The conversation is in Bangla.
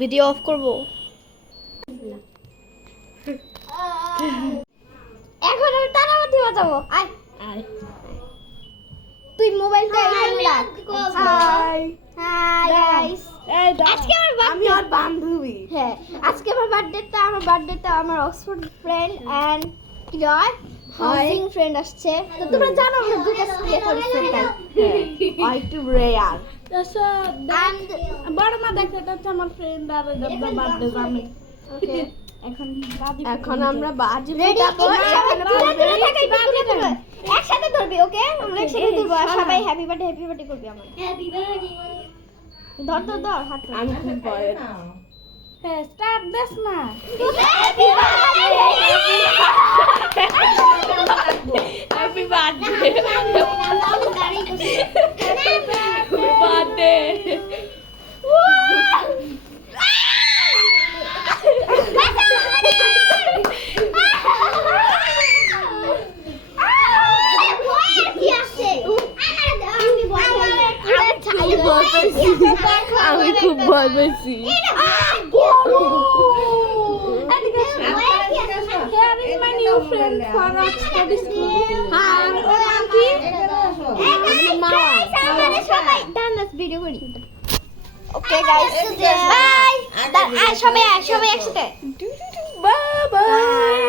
ভিডিও অফ করব। এখন আমি তারাবাতি বাজাবো। আয় আয় তুই মোবাইলটা এখানে রাখ। হাই হাই গাইস, এই দাঁড়া। আজকে আমার আমি বার্থডে। ওর বান্ধবী। হ্যাঁ, আজকে আমার বার্থডেটা আমার অক্সফোর্ড ফ্রেন্ড এন্ড কি হয় হাউসিং ফ্রেন্ড আসছে। তো তোমরা জানো আমরা দুটো স্প্লে করেছি তাই। আর একটু রেয়ার And বড় মা দেখো এটা হচ্ছে আমার ফ্রেন্ড আর এটা বার্থডে জানি okay, এখন বাজি এখন আমরা বাজি ready? ফুটাবো। একসাথে ধরবি, ওকে? আমরা একসাথে ধরবো আর সবাই হ্যাপি বার্থডে করবি আমার। ধর ধর ধর হাত ধর। আমি খুব ভয়। হ্যাঁ স্টার্ট দেস না হ্যাপি হ্যাপি বার্থডে বার্থডে আমি খুব ভয় পেয়েছি। Here is my new friend for Oxford School. আর ওর নাম কি? ভিডিও করি। Okay guys, bye. সবাই একসাথে। Bye by.